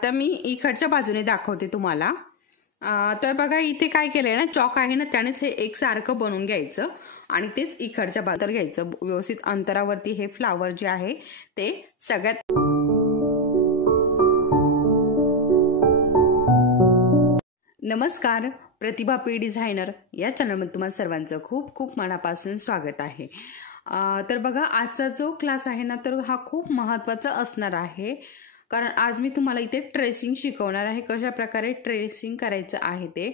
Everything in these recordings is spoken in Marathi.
आता मी इकडच्या बाजूने दाखवते तुम्हाला। तर बघा इथे काय केलंय ना, चॉक आहे ना त्यानेच हे एकसारखं बनवून घ्यायचं आणि तेच इकडच्या बाजूला घ्यायचं। व्यवस्थित अंतरावरती हे फ्लावर जे आहे ते सगळ्यात। नमस्कार, प्रतिभा पी डिझायनर या चॅनलमध्ये तुम्हाला सर्वांचं खूप खूप मनापासून स्वागत आहे। तर बघा आजचा जो क्लास आहे ना, तर हा खूप महत्त्वाचा असणार आहे, कारण आज मी तुम्हाला इथे ट्रेसिंग शिकवणार आहे। कशा प्रकारे ट्रेसिंग करायचं आहे ते,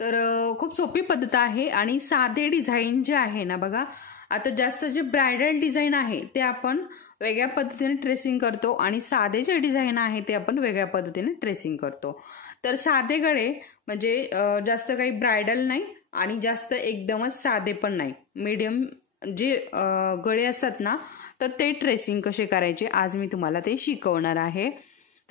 तर खूप सोपी पद्धत आहे आणि साधे डिझाइन जे आहे ना, बघा आता जास्त जे ब्रायडल डिझाइन आहे ते आपण वेगळ्या पद्धतीने ट्रेसिंग करतो आणि साधे जे डिझाइन आहे ते आपण वेगळ्या पद्धतीने ट्रेसिंग करतो। तर साधे गळे म्हणजे जास्त काही ब्रायडल नाही आणि जास्त एकदमच साधे पण नाही, मीडियम जे गळे असतात ना, तर ते ट्रेसिंग कसे करायचे आज मी तुम्हाला ते शिकवणार आहे।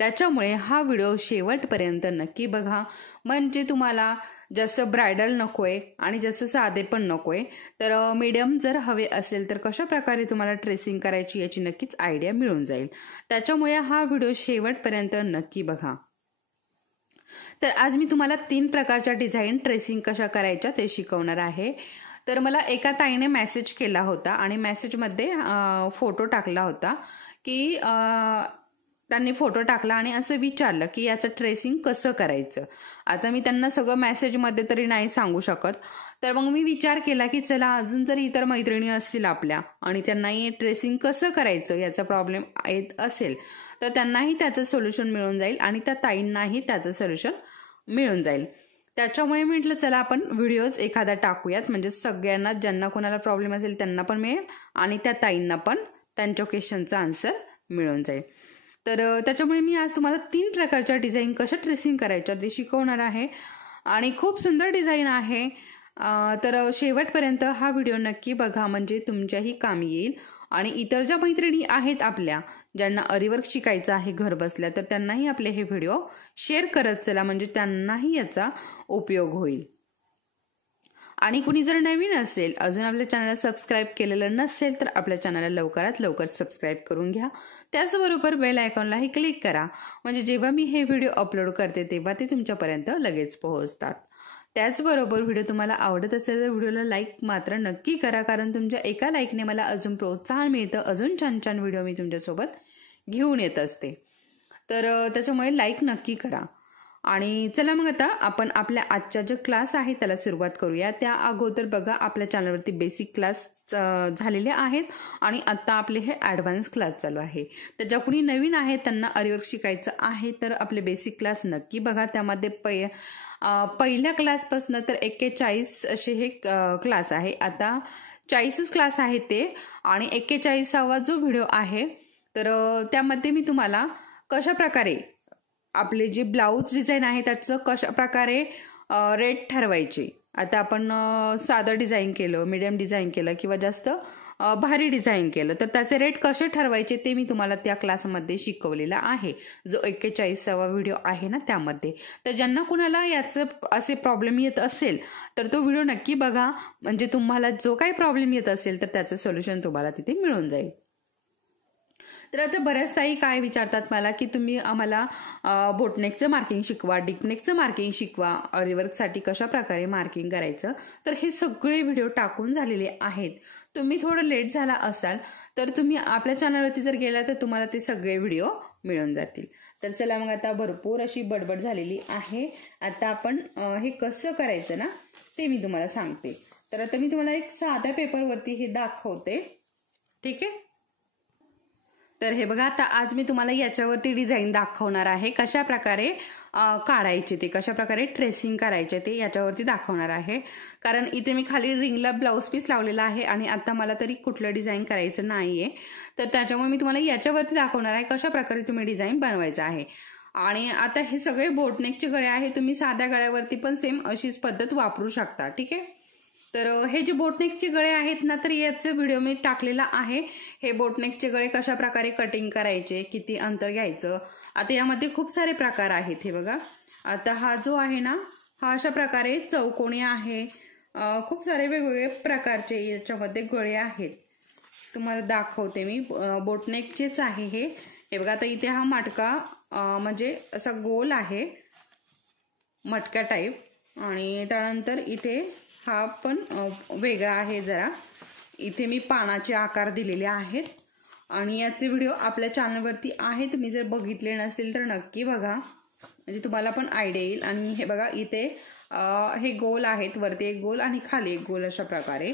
त्याच्यामुळे हा व्हिडिओ शेवटपर्यंत नक्की बघा, म्हणजे तुम्हाला जास्त ब्रायडल नकोय आणि जास्त साधे पण नकोय, तर मीडियम जर हवे असेल तर कशा प्रकारे तुम्हाला ट्रेसिंग करायची याची नक्कीच आयडिया मिळून जाईल। त्याच्यामुळे हा व्हिडिओ शेवटपर्यंत नक्की बघा। तर आज मी तुम्हाला 3 प्रकारच्या डिझाइन ट्रेसिंग कशा करायच्या ते शिकवणार आहे। तर मला एका ताईने मेसेज केला होता आणि मेसेजमध्ये फोटो टाकला होता की त्यांनी फोटो टाकला आणि असं विचारलं की याचं ट्रेसिंग कसं करायचं। आता मी त्यांना सगळं मेसेजमध्ये तरी नाही सांगू शकत, तर मग मी विचार केला की चला अजून जर इतर मैत्रिणी असतील आपल्या आणि त्यांनाही ट्रेसिंग कसं करायचं याचा प्रॉब्लेम येत असेल तर त्यांनाही त्याचं सोल्युशन मिळून जाईल आणि त्या ताईंनाही त्याचं सोल्युशन मिळून जाईल। त्याच्यामुळे म्हटलं चला आपण व्हिडिओज एखादा टाकूयात, म्हणजे सगळ्यांना ज्यांना कोणाला प्रॉब्लेम असेल त्यांना पण मिळेल आणि त्या ताईंना पण त्यांच्या क्वेश्चनचा आन्सर मिळून जाईल। तर त्याच्यामुळे मी आज तुम्हाला 3 प्रकारच्या डिझाइन कशा ट्रेसिंग करायच्या ते शिकवणार आहे आणि खूप सुंदर डिझाइन आहे। तर शेवटपर्यंत हा व्हिडिओ नक्की बघा, म्हणजे तुमच्याही कामी येईल आणि इतर ज्या मैत्रिणी आहेत आपल्या ज्यांना आरीवर्क शिकायचं आहे घर बसल्या, तर त्यांनाही आपले हे व्हिडिओ शेअर करत चला, म्हणजे त्यांनाही याचा उपयोग होईल। आणि कुणी जर नवीन असेल, अजून आपल्या चॅनलला सबस्क्राईब केलेलं नसेल तर आपल्या चॅनलला लवकरात लवकर सबस्क्राईब करून घ्या। त्याचबरोबर बेल आयकॉनलाही क्लिक करा, म्हणजे जेव्हा मी हे व्हिडिओ अपलोड करते तेव्हा ते तुमच्यापर्यंत लगेच पोहोचतात। त्याचबरोबर व्हिडिओ तुम्हाला आवडत असेल तर व्हिडिओला लाईक मात्र नक्की करा, कारण तुमच्या एका लाईकने मला अजून प्रोत्साहन मिळतं, अजून छान छान व्हिडिओ मी तुमच्यासोबत घेऊन येत असते। तर त्याच्यामुळे लाईक नक्की करा। आणि चला मग आता आपण आपल्या आजचा जो क्लास आहे त्याला सुरुवात करूया। त्या अगोदर बघा आपल्या चॅनलवरती बेसिक क्लास झालेले आहेत आणि आता आपले हे ॲडव्हान्स क्लास चालू आहे। तर ज्या कुणी नवीन आहेत त्यांना आरीवर्क शिकायचं आहे तर आपले बेसिक क्लास नक्की बघा। त्यामध्ये पहिल्या क्लासपासून तर 41 असे हे क्लास आहे। आता 40 क्लास आहेत ते, आणि 41वा जो व्हिडिओ आहे तर त्यामध्ये मी तुम्हाला कशा प्रकारे आपले जे ब्लाऊज डिझाइन आहे त्याचं कशा प्रकारे रेट ठरवायचे। आता आपण साधं डिझाइन केलं, मीडियम डिझाइन केलं किंवा जास्त भारी डिझाइन केलं तर त्याचे रेट कसे ठरवायचे ते मी तुम्हाला त्या क्लासमध्ये शिकवलेला आहे, जो 41वा व्हिडिओ आहे ना त्यामध्ये। तर ज्यांना कुणाला याचं असे प्रॉब्लेम येत असेल तर तो व्हिडिओ नक्की बघा, म्हणजे तुम्हाला जो काही प्रॉब्लेम येत असेल तर त्याचं सोल्युशन तुम्हाला तिथे मिळून जाईल। तर आता बऱ्याच ताई काय विचारतात मला की तुम्ही आम्हाला बोटनेकचं मार्किंग शिकवा, डीपनेकचं मार्किंग शिकवा, आरीवर्कसाठी कशा प्रकारे मार्किंग करायचं। तर हे सगळे व्हिडिओ टाकून झालेले आहेत। तुम्ही थोडं लेट झाला असाल तर तुम्ही आपल्या चॅनलवरती जर गेला तर तुम्हाला ते सगळे व्हिडिओ मिळून जातील। तर चला मग आता भरपूर अशी बडबड झालेली आहे, आता आपण हे कसं करायचं ना ते मी तुम्हाला सांगते। तर आता मी तुम्हाला एक साध्या पेपरवरती हे दाखवते, ठीक आहे। तर हे बघा आता आज मी तुम्हाला याच्यावरती डिझाइन दाखवणार आहे, कशा प्रकारे काढायचे ते, कशा प्रकारे ट्रेसिंग करायचे ते याच्यावरती दाखवणार आहे। कारण इथे मी खाली रिंगला ब्लाऊज पीस लावलेला आहे आणि आता मला तरी कुठलं डिझाइन करायचं नाहीये, तर त्याच्यामुळे मी तुम्हाला याच्यावरती दाखवणार आहे कशा प्रकारे तुम्ही डिझाइन बनवायचं आहे। आणि आता हे सगळे बोटनेकचे गळे आहे, तुम्ही साध्या गळ्यावरती पण सेम अशीच पद्धत वापरू शकता, ठीक आहे। तर हे जे बोटनेकचे गळे आहेत ना, तर याचे व्हिडिओ मी टाकलेला आहे। हे बोटनेकचे गळे कशा प्रकारे कटिंग करायचे, किती अंतर घ्यायचं, आता यामध्ये खूप सारे प्रकार आहेत। हे बघा आता हा जो आहे ना, हा अशा प्रकारे चौकोनी आहे, खूप सारे वेगवेगळे प्रकारचे याच्यामध्ये गळे आहेत। तुम्हाला दाखवते मी, बोटनेकचेच आहे हे। हे बघा आता इथे हा माटका म्हणजे असा गोल आहे मटका टाईप, आणि त्यानंतर इथे हा पण वेगळा आहे जरा. इथे मी पानाचे आकार दिलेले आहेत आणि याचे व्हिडिओ आपल्या चॅनलवरती आहे, तुम्ही जर बघितले नसतील तर नक्की बघा, म्हणजे तुम्हाला पण आयडिया येईल. आणि हे बघा इथे हे गोल आहेत, वरती एक गोल आणि खाली एक गोल अशा प्रकारे.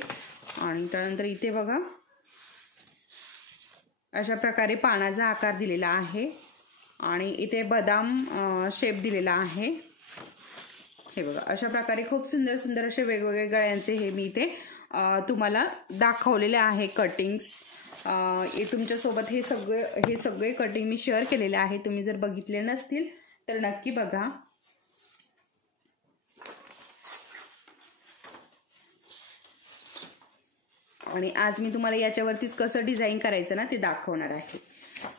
आणि त्यानंतर इथे बघा अशा प्रकारे पानाचा आकार दिलेला आहे आणि इथे बदाम शेप दिलेला आहे. हे बघा अशा प्रकारे खूप सुंदर सुंदर असे वेगवेगळे गळ्यांचे हे मी इथे तुम्हाला दाखवलेले आहे कटिंग्स. तुमच्यासोबत हे सगळे कटिंग मी शेअर केलेले आहे, तुम्ही जर बघितले नसतील तर नक्की बघा. आणि आज मी तुम्हाला याच्यावरतीच कसं डिझाईन करायचं ना ते दाखवणार आहे.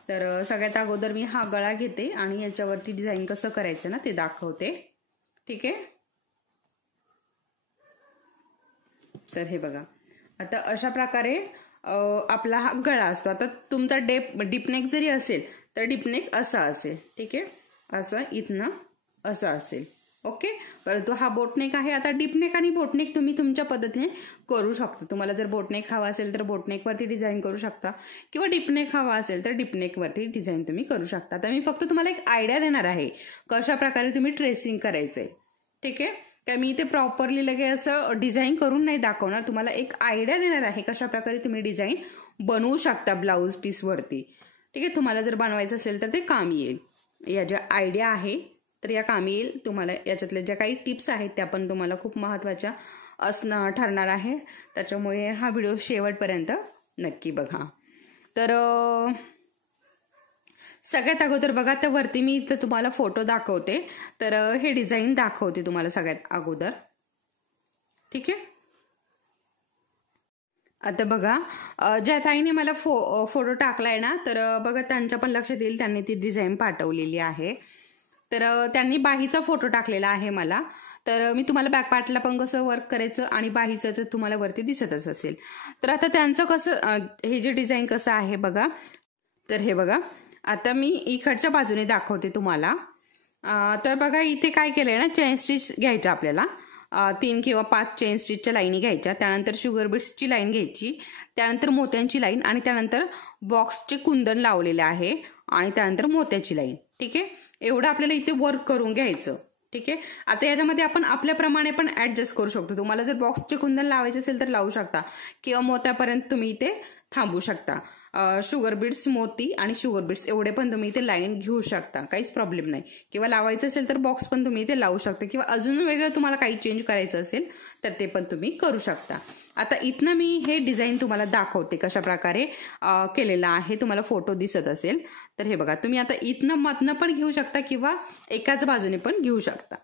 तर सगळ्यात अगोदर मी हा गळा घेते आणि याच्यावरती डिझाईन कसं करायचं ना ते दाखवते. ठीक आहे. तर हे बघा आता अशा प्रकारे आपला हा गळा असतो. आता तुमचा डीपनेक जरी असेल तर डीपनेक असा असेल. ठीक आहे, असं इथनं असं असेल. ओके, परंतु हा बोटनेक आहे. आता डीपनेक आणि बोटनेक तुम्ही तुमच्या पद्धतीने करू शकता. तुम्हाला जर बोटनेक हवा असेल तर बोटनेकवरती डिझाईन करू शकता किंवा डीपनेक हवा असेल तर डीपनेकवरती डिझाईन तुम्ही करू शकता. आता मी फक्त तुम्हाला एक आयडिया देणार आहे कशा प्रकारे तुम्ही ट्रेसिंग करायचंय. ठीक आहे, काय मी इथे प्रॉपरली लगे असं डिझाईन करून नाही दाखवणार, तुम्हाला एक आयडिया देणार आहे कशा प्रकारे तुम्ही डिझाईन बनवू शकता ब्लाऊज पीसवरती. ठीक आहे, तुम्हाला जर बनवायचं असेल तर ते कामी येईल. या ज्या आयडिया आहे तर या कामी येईल तुम्हाला. याच्यातल्या ज्या काही टिप्स आहेत त्या पण तुम्हाला खूप महत्त्वाच्या असणं ठरणार आहे, त्याच्यामुळे हा व्हिडिओ शेवटपर्यंत नक्की बघा. तर सगळ्यात अगोदर बघा, त्या वरती मी इथं तुम्हाला फोटो दाखवते. तर हे डिझाईन दाखवते तुम्हाला सगळ्यात अगोदर. ठीक आहे, आता बघा ज्या ताईने मला फोटो टाकलाय ना, तर बघा त्यांच्या पण लक्षात येईल, त्यांनी ती डिझाईन पाठवलेली आहे. तर त्यांनी बाहीचा फोटो टाकलेला आहे मला. तर मी तुम्हाला बॅक पार्टला पण कसं वर्क करायचं आणि बाहीचं तर तुम्हाला वरती दिसतच असेल. तर आता त्यांचं कसं हे जे डिझाईन कसं आहे बघा. तर हे बघा आता मी इकडच्या बाजूने दाखवते तुम्हाला. तर बघा इथे काय केलंय ना, चेन स्टिच घ्यायच्या आपल्याला. 3 किंवा 5 चेन स्टिचच्या लाईनी घ्यायच्या, त्यानंतर शुगर बीड्सची लाईन घ्यायची, त्यानंतर मोत्यांची लाईन आणि त्यानंतर बॉक्सचे कुंदन लावलेले आहे आणि त्यानंतर मोत्याची लाईन. ठीक आहे, एवढं आपल्याला इथे वर्क करून घ्यायचं. ठीक आहे, आता याच्यामध्ये आपण आपल्याप्रमाणे पण ऍडजस्ट करू शकतो. तुम्हाला जर बॉक्सचे कुंदन लावायचे असेल तर लावू शकता किंवा मोत्यापर्यंत तुम्ही इथे थांबू शकता. शुगर बीड्स, मोती आणि शुगर बीड्स एवढे पण तुम्ही इथे लाईन घेऊ शकता, काहीच प्रॉब्लेम नाही. किंवा लावायचं असेल तर बॉक्स पण तुम्ही इथे लावू शकता किंवा अजून वेगळं तुम्हाला काही चेंज करायचं असेल तर ते पण तुम्ही करू शकता. आता इथनं मी हे डिझाईन तुम्हाला दाखवते कशा प्रकारे केलेलं आहे. तुम्हाला फोटो दिसत असेल तर हे बघा, तुम्ही आता इथनं मधनं पण घेऊ शकता किंवा एकाच बाजूने पण घेऊ शकता.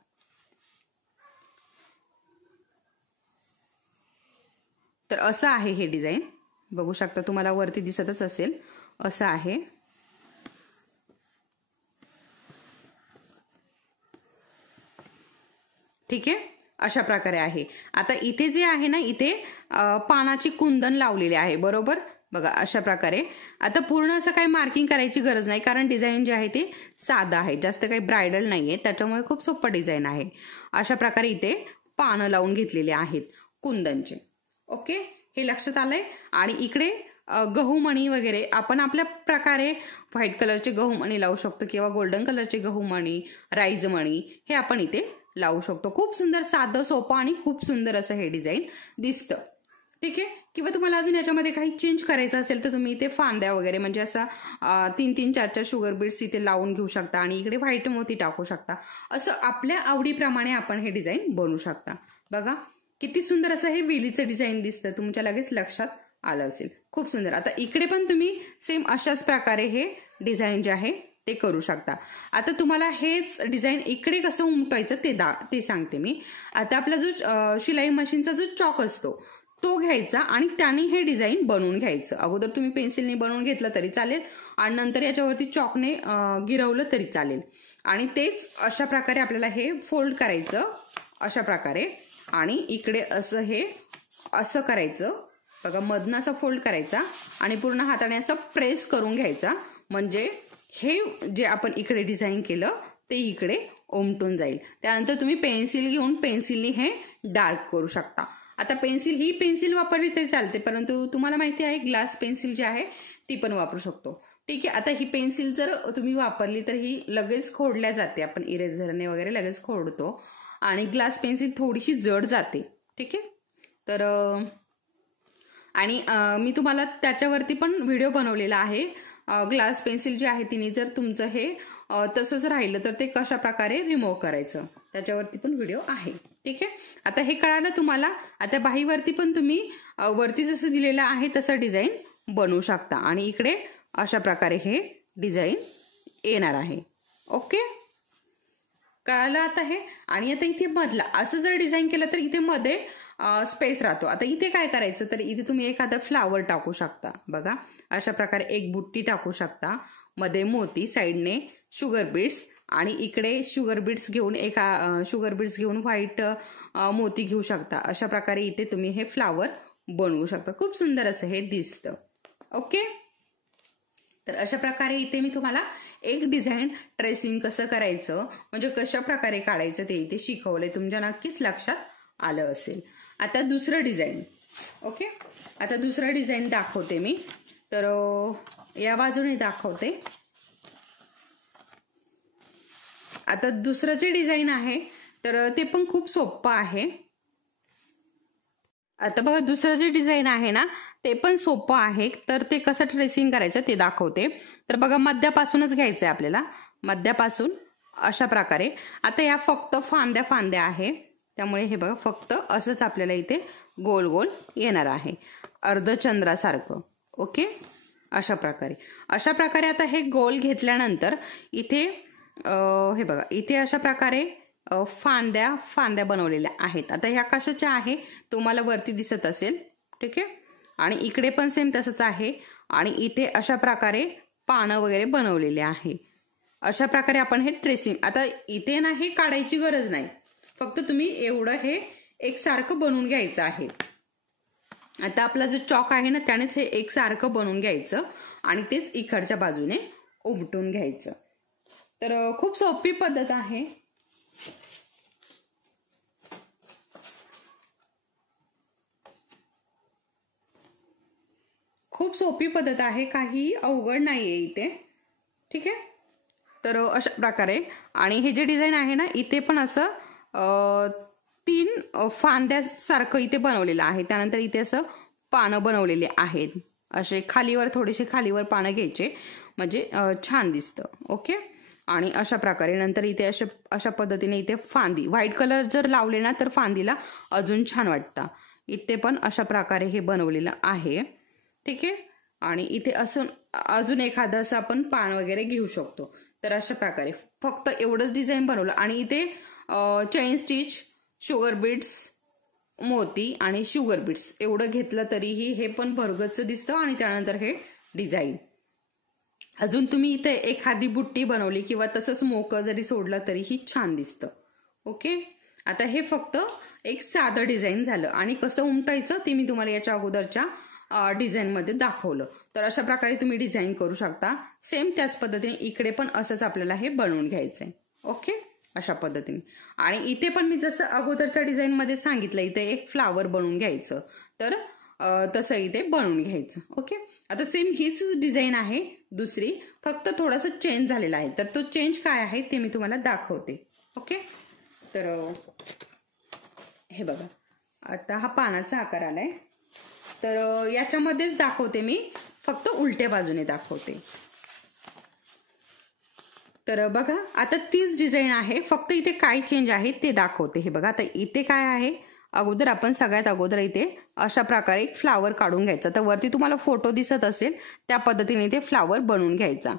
तर असं आहे हे डिझाईन, बघू शकता, तुम्हाला वरती दिसतच असेल असं आहे. ठीक आहे, अशा प्रकारे आहे. आता इथे जे आहे ना, इथे पानाची कुंदन लावलेली आहे बरोबर. बघा अशा प्रकारे. आता पूर्ण असं काही मार्किंग करायची गरज नाही, कारण डिझाईन जे आहे ते साधं आहे, जास्त काही ब्रायडल नाहीये, त्याच्यामुळे खूप सोपं डिझाईन आहे. अशा प्रकारे इथे पानं लावून घेतलेले आहेत कुंदनचे. ओके, हे लक्षात आलंय. आणि इकडे गहूमणी वगैरे आपण आपल्या प्रकारे व्हाईट कलरचे गहूमणी लावू शकतो किंवा गोल्डन कलरचे गहूमणी, राईज मणी हे आपण इथे लावू शकतो. खूप सुंदर, साधं, सोपं आणि खूप सुंदर असं हे डिझाईन दिसतं. ठीक आहे, किंवा तुम्हाला अजून याच्यामध्ये काही चेंज करायचं असेल तर तुम्ही इथे फांद्या वगैरे म्हणजे असं 3-3, 4-4 शुगर बीड्स इथे लावून घेऊ शकता आणि इकडे व्हाईट मोती टाकू शकता. असं आपल्या आवडीप्रमाणे आपण हे डिझाईन बनवू शकता. बघा किती सुंदर असं हे वेलीचं डिझाईन दिसतं, तुमच्या लगेच लक्षात आलं असेल. खूप सुंदर. आता इकडे पण तुम्ही सेम अशाच प्रकारे हे डिझाईन जे आहे ते करू शकता. आता तुम्हाला हेच डिझाईन इकडे कसं उमटवायचं ते सांगते मी. आता आपला जो शिलाई मशीनचा जो चॉक असतो तो घ्यायचा आणि त्याने हे डिझाईन बनवून घ्यायचं. अगोदर तुम्ही पेन्सिलने बनवून घेतलं तरी चालेल आणि नंतर याच्यावरती चॉकने गिरवलं तरी चालेल. आणि तेच अशा प्रकारे आपल्याला हे फोल्ड करायचं अशा प्रकारे आणि इकडे असं हे असं करायचं. बघा मधनं असं फोल्ड करायचा आणि पूर्ण हाताने असं प्रेस करून घ्यायचा, म्हणजे हे जे आपण इकडे डिझाईन केलं ते इकडे उमटून जाईल. त्यानंतर तुम्ही पेन्सिल घेऊन पेन्सिलनी हे डार्क करू शकता. आता ही पेन्सिल वापरली तरी चालते, परंतु तुम्हाला माहिती आहे ग्लास पेन्सिल जी आहे ती पण वापरू शकतो. ठीक आहे. आता ही पेन्सिल जर तुम्ही वापरली तर ही लगेच खोडल्या जाते. आपण इरेझरने वगैरे लगेच खोडतो आणि ग्लास पेन्सिल थोडीशी जड जाते. ठीक आहे. तर आणि मी तुम्हाला त्याच्यावरती पण व्हिडिओ बनवलेला आहे. ग्लास पेन्सिल जी आहे तिने जर तुमचं हे तसंच राहिलं तर ते कशा प्रकारे रिमूव्ह करायचं त्याच्यावरती पण व्हिडिओ आहे. ठीक आहे. आता हे कळालं तुम्हाला. आता बाहीवरती पण तुम्ही वरती जसं दिलेलं आहे तसं डिझाईन बनवू शकता आणि इकडे अशा प्रकारे हे डिझाईन येणार आहे. ओके, कळालं आता हे. आणि आता इथे मधला असं जर डिझाईन केलं तर इथे मध्ये स्पेस राहतो. आता इथे काय करायचं तर इथे तुम्ही एखादा फ्लावर टाकू शकता. बघा अशा प्रकारे एक बुट्टी टाकू शकता, मध्ये मोती, साईडने शुगर बीड्स आणि इकडे शुगर बीड्स घेऊन व्हाईट मोती घेऊ शकता. अशा प्रकारे इथे तुम्ही हे फ्लावर बनवू शकता. खूप सुंदर असं हे दिसतं. ओके, तर अशा प्रकारे इथे मी तुम्हाला एक डिझाईन ट्रेसिंग कसं करायचं म्हणजे कशा प्रकारे काढायचं ते इथे शिकवलंय. तुमच्या नक्कीच लक्षात आलं असेल. आता दुसरं डिझाईन. ओके, आता दुसरं डिझाईन दाखवते मी. तर या बाजूने दाखवते. आता दुसरं जे डिझाईन आहे तर ते पण खूप सोपं आहे. आता बघा दुसरं जे डिझाईन आहे ना ते पण सोपं आहे. तर ते कसं ट्रेसिंग करायचं ते दाखवते. तर बघा मध्यापासूनच घ्यायचंय आपल्याला, मध्यापासून अशा प्रकारे. आता या फक्त फांद्या आहे, त्यामुळे हे बघा फक्त असंच आपल्याला इथे गोल गोल येणार आहे अर्धचंद्रासारखं. ओके, अशा प्रकारे आता हे गोल घेतल्यानंतर इथे हे बघा इथे अशा प्रकारे फांद्या बनवलेल्या आहेत. आता ह्या कशाच्या आहे तुम्हाला वरती दिसत असेल. ठीक आहे. आणि इकडे पण सेम तसंच आहे आणि इथे अशा प्रकारे पानं वगैरे बनवलेले आहे. अशा प्रकारे आपण हे ट्रेसिंग. आता इथे ना हे काढायची गरज नाही, फक्त तुम्ही एवढं हे एकसारखं बनवून घ्यायचं आहे. आता आपला जो चॉक आहे ना त्यानेच हे एकसारखं बनवून घ्यायचं आणि तेच इकडच्या बाजूने उमटून घ्यायचं. तर खूप सोपी पद्धत आहे. खूप सोपी पद्धत आहे, काही अवघड नाहीये इथे. ठीक आहे. तर अशा प्रकारे. आणि हे जे डिझाईन आहे ना इथे पण असं 3 फांद्यासारखं इथे बनवलेलं आहे. त्यानंतर इथे असं पानं बनवलेले आहेत. असे थोडेसे खालीवर पानं घ्यायचे म्हणजे छान दिसतं. ओके, आणि अशा प्रकारे नंतर इथे अशा पद्धतीने इथे फांदी व्हाईट कलर जर लावले ना तर फांदीला अजून छान वाटतं. इथे पण अशा प्रकारे हे बनवलेलं आहे. ठीक आहे. आणि इथे अजून एखादं असं आपण पान वगैरे घेऊ शकतो. तर अशा प्रकारे फक्त एवढंच डिझाईन बनवलं. आणि इथे चेन स्टिच, शुगर बीड्स, मोती आणि शुगर बीड्स एवढं घेतलं तरीही हे पण भरगच्च दिसतं. आणि त्यानंतर हे डिझाईन अजून तुम्ही इथे एखादी बुट्टी बनवली किंवा तसंच मोकळं जरी सोडलं तरीही छान दिसतं. ओके, आता हे फक्त एक साधं डिझाईन झालं. आणि कसं उमटायचं ते मी तुम्हाला याच्या अगोदरच्या डिझाईनमध्ये दाखवलं. तर अशा प्रकारे तुम्ही डिझाईन करू शकता. सेम त्याच पद्धतीने इकडे पण असंच आपल्याला हे बनवून घ्यायचंय. ओके, अशा पद्धतीने. आणि इथे पण मी जसं अगोदरच्या डिझाईनमध्ये सांगितलं इथे एक फ्लावर बनवून घ्यायचं, तर तसं इथे बनवून घ्यायचं. ओके, आता सेम हीच डिझाईन आहे दुसरी, फक्त थोडंसं चेंज झालेला आहे. तर तो चेंज काय आहे ते मी तुम्हाला दाखवते. ओके, तर हे बघा आता हा पानाचा आकार आलाय. तर याच्यामध्येच दाखवते मी, फक्त उलट्या बाजूने दाखवते. तर बघा आता तीच डिझाईन आहे, फक्त इथे काय चेंज आहे ते दाखवते. हे बघा आता इथे काय आहे, आपण सगळ्यात अगोदर इथे अशा प्रकारे एक फ्लावर काढून घ्यायचा. तर वरती तुम्हाला फोटो दिसत असेल त्या पद्धतीने इथे फ्लावर बनवून घ्यायचा.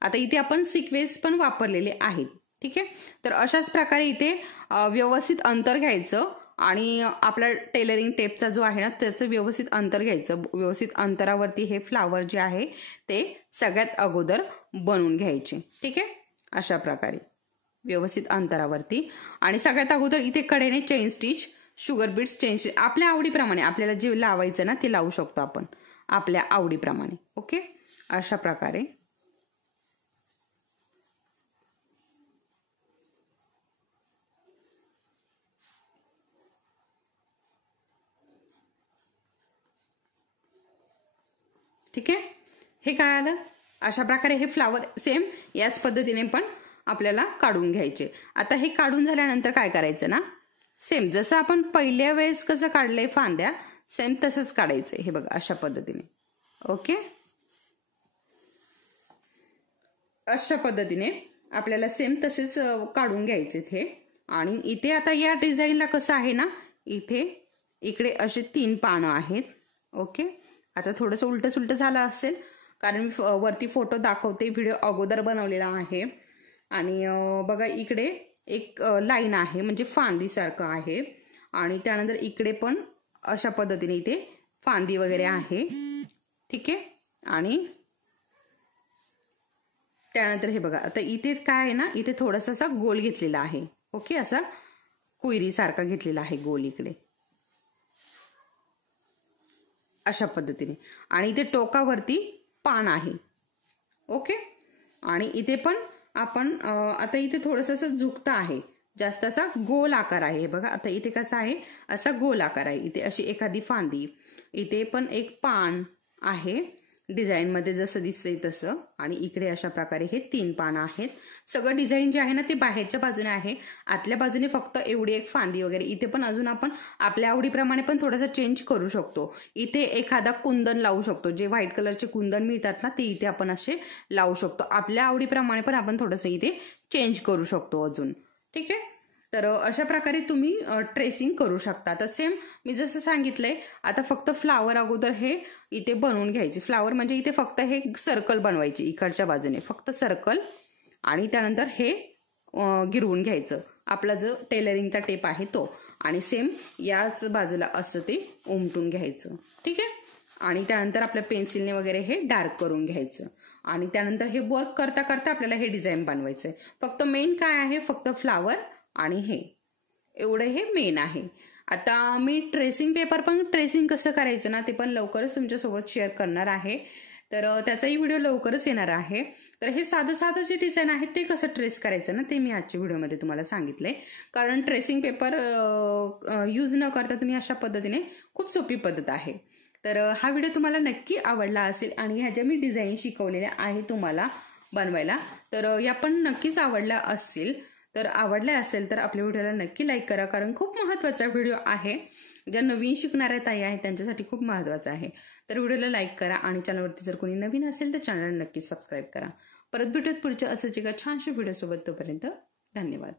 आता इथे आपण सिक्वेन्स पण वापरलेले आहेत. ठीक आहे. तर अशाच प्रकारे इथे व्यवस्थित अंतर घ्यायचं आणि आपला टेलरिंग टेपचा जो आहे ना त्याचं व्यवस्थित अंतर घ्यायचं. व्यवस्थित अंतरावरती हे फ्लावर जे आहे ते सगळ्यात अगोदर बनवून घ्यायचे. ठीक आहे, अशा प्रकारे व्यवस्थित अंतरावरती. आणि सगळ्यात अगोदर इथे कडेने chain stitch, sugar beads, chain stitch आपल्या आवडीप्रमाणे आपल्याला जे लावायचं ना ते लावू शकतो आपण आपल्या आवडीप्रमाणे. ओके, अशा प्रकारे ठीक आहे, हे काय आलं. अशा प्रकारे हे फ्लावर सेम याच पद्धतीने पण आपल्याला काढून घ्यायचे. आता हे काढून झाल्यानंतर काय करायचं ना, सेम जसं आपण पहिल्या वेळेस कसं काढलंय फांद्या, सेम तसंच काढायचंय. हे बघा अशा पद्धतीने. ओके, अशा पद्धतीने आपल्याला सेम तसेच काढून घ्यायचे हे. आणि इथे आता या डिझाईनला कसं आहे ना, इकडे असे 3 पानं आहेत. ओके, आता थोडंसं उलट सुलट झालं असेल कारण मी वरती फोटो दाखवते, व्हिडिओ अगोदर बनवलेला आहे. आणि बघा इकडे एक लाईन आहे म्हणजे फांदीसारखं आहे. आणि त्यानंतर इकडे पण अशा पद्धतीने इथे फांदी वगैरे आहे. ठीक आहे, आणि त्यानंतर हे बघा आता इथे काय आहे ना, इथे थोडासा असा गोल घेतलेला आहे. ओके, असा कुयरी सारखा घेतलेला आहे गोल इकडे अशा पद्धतीने. आणि इथे टोकावरती पान आहे. ओके, आणि इथे पण आपण आता इथे थोडंसं असं झुकतं आहे, जास्त असा गोल आकार आहे. हे बघा आता इथे कसा आहे, असा गोल आकार आहे. इथे अशी एखादी फांदी, इथे पण एक पान आहे डिझाईन मध्ये जसं दिसतंय तसं. आणि इकडे अशा प्रकारे हे 3 पानं आहेत. सगळं डिझाईन जे आहे ना ते बाहेरच्या बाजूने आहे, आतल्या बाजूने फक्त एवढी एक फांदी वगैरे. इथे पण अजून आपण आपल्या आवडीप्रमाणे पण थोडंसं चेंज करू शकतो. इथे एखादा कुंदन लावू शकतो, जे व्हाईट कलरचे कुंदन मिळतात ना ते इथे आपण असे लावू शकतो. आपल्या आवडीप्रमाणे पण आपण थोडंसं इथे चेंज करू शकतो अजून. ठीक आहे, तर अशा प्रकारे तुम्ही ट्रेसिंग करू शकता. तर सेम मी जसं सांगितलंय, आता फक्त फ्लावर अगोदर हे इथे बनवून घ्यायचे. फ्लावर म्हणजे इथे फक्त हे सर्कल बनवायचे इकडच्या बाजूने, फक्त सर्कल. आणि त्यानंतर हे गिरवून घ्यायचं, आपला जो टेलरिंगचा टेप आहे तो. आणि सेम याच बाजूला असं ते उमटून घ्यायचं. ठीक आहे, आणि त्यानंतर आपल्या पेन्सिलने वगैरे हे डार्क करून घ्यायचं. आणि त्यानंतर हे वर्क करता करता आपल्याला हे डिझाईन बनवायचंय. फक्त मेन काय आहे, फक्त फ्लावर आणि हे एवढं हे मेन आहे. आता मी ट्रेसिंग पेपर पण ट्रेसिंग कसं करायचं ना ते पण लवकरच तुमच्यासोबत शेअर करणार आहे. तर त्याचाही व्हिडिओ लवकरच येणार आहे. तर हे साधं साधं जे डिझाईन आहे ते कसं ट्रेस करायचं ना ते मी आजच्या व्हिडिओमध्ये तुम्हाला सांगितलंय. कारण ट्रेसिंग पेपर यूज न करता तुम्ही अशा पद्धतीने खूप सोपी पद्धत आहे. तर हा व्हिडिओ तुम्हाला नक्की आवडला असेल. आणि ह्या ज्या मी डिझाईन शिकवलेल्या आहे तुम्हाला बनवायला, तर या पण नक्कीच आवडल्या असतील. तर आवडल्या असेल तर आपल्या व्हिडिओला नक्की लाईक करा, कारण खूप महत्त्वाचा व्हिडिओ आहे. ज्या नवीन शिकणाऱ्या ताई आहेत त्यांच्यासाठी खूप महत्त्वाचा आहे. तर व्हिडिओला लाईक करा आणि चॅनलवरती जर कोणी नवीन असेल तर चॅनलला नक्की सबस्क्राईब करा. परत भेटूयात पुढच्या असंच एका छानशा व्हिडिओसोबत. तोपर्यंत धन्यवाद.